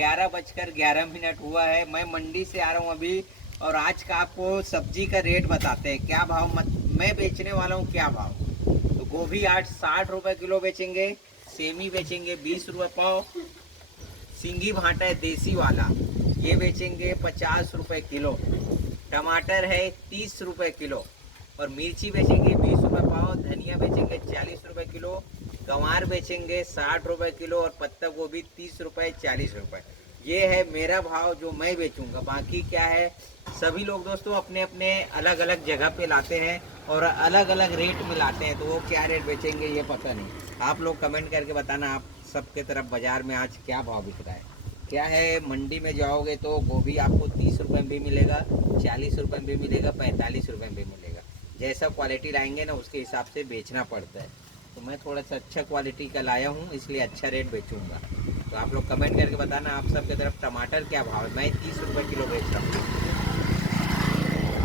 11:11 हुआ है। मैं मंडी से आ रहा हूँ अभी, और आज का आपको सब्जी का रेट बताते हैं क्या भाव मैं बेचने वाला हूँ क्या भाव। तो गोभी आज 60 रुपये किलो बेचेंगे, सेमी बेचेंगे 20 रुपये पाव, सिंगी भाटा है देसी वाला ये बेचेंगे 50 रुपये किलो, टमाटर है 30 रुपये किलो, और मिर्ची बेचेंगे 20 रुपये पाव, धनिया बेचेंगे 40 रुपये किलो, गंवार बेचेंगे 60 रुपये किलो, और पत्ता गोभी 30 रुपये 40 रुपये। ये है मेरा भाव जो मैं बेचूंगा। बाकी क्या है, सभी लोग दोस्तों अपने अपने अलग अलग जगह पे लाते हैं और अलग अलग रेट में लाते हैं, तो वो क्या रेट बेचेंगे ये पता नहीं। आप लोग कमेंट करके बताना आप सबके तरफ बाज़ार में आज क्या भाव बिक रहा है। क्या है, मंडी में जाओगे तो गोभी आपको 30 रुपये में भी मिलेगा, 40 रुपये में भी मिलेगा, 45 रुपये में भी मिलेगा। जैसा क्वालिटी लाएंगे ना उसके हिसाब से बेचना पड़ता है। तो मैं थोड़ा सा अच्छा क्वालिटी का लाया हूँ इसलिए अच्छा रेट बेचूंगा। तो आप लोग कमेंट करके बताना आप सबके तरफ टमाटर क्या भाव है। मैं 30 रुपये किलो बेच रहा हूँ।